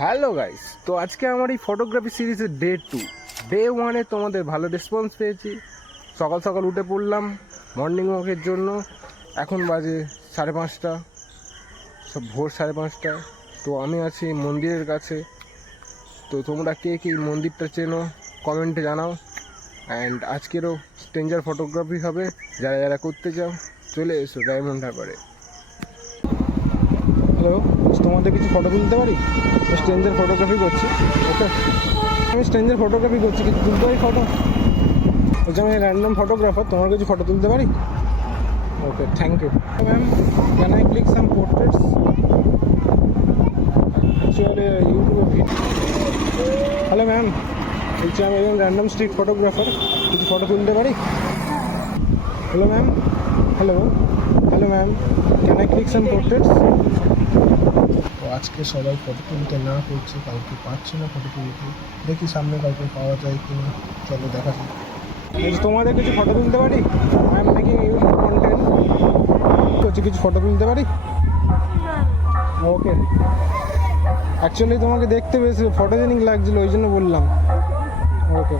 Hello guys, তো আজকে আমার এই ফটোগ্রাফি সিরিজের ডে 1-এ তোমাদের ভালো রেসপন্স পেয়েছি। সকাল সকাল উঠে পড়লাম মর্নিং ওয়াকের জন্য। এখন বাজে 5:30, সব ভোর 5:30। তো আমি আছি মন্দিরের কাছে। তো তোমরা কে কি মন্দিরটা চেনো কমেন্টে জানাও। অ্যান্ড আজকেরও স্ট্রেঞ্জার ফটোগ্রাফি হবে, যারা যারা করতে চাও চলে এসো ডায়মন্ড হারবারে। হ্যালো, তোমাদের কিছু ফটো তুলতে পারি? স্ট্রেঞ্জার ফটোগ্রাফি করছি। ওকে, আমি স্ট্রেঞ্জার ফটোগ্রাফি করছি, কিছু তুলতে পারি ফটো? বলছি আমি র্যান্ডম ফটোগ্রাফার, তোমার কিছু ফটো তুলতে পারি? Okay, thank you ma'am. Can I click some portraits? Actually ইউটিউবে ভিডিও। হ্যালো ম্যাম, বলছি আমি একজন র্যান্ডম স্ট্রিট ফটোগ্রাফার, কিছু ফটো তুলতে পারি? Hello ma'am, hello hello ma'am, can I click some portraits? তো আজকে সবাই ফটো তুলতে না করছে, কাউকে পাচ্ছে না ফটো তুলতে। দেখি সামনে কাউকে পাওয়া যায় কি না, চলো দেখা যাক। তোমাদের কিছু ফটো তুলতে পারি? I am making YouTube content, করছি, কিছু ফটো তুলতে পারি? ওকে, অ্যাকচুয়ালি তোমাকে দেখতে বেশ ফটোজেনিক লাগছিলো, ওই জন্য বললাম। ওকে।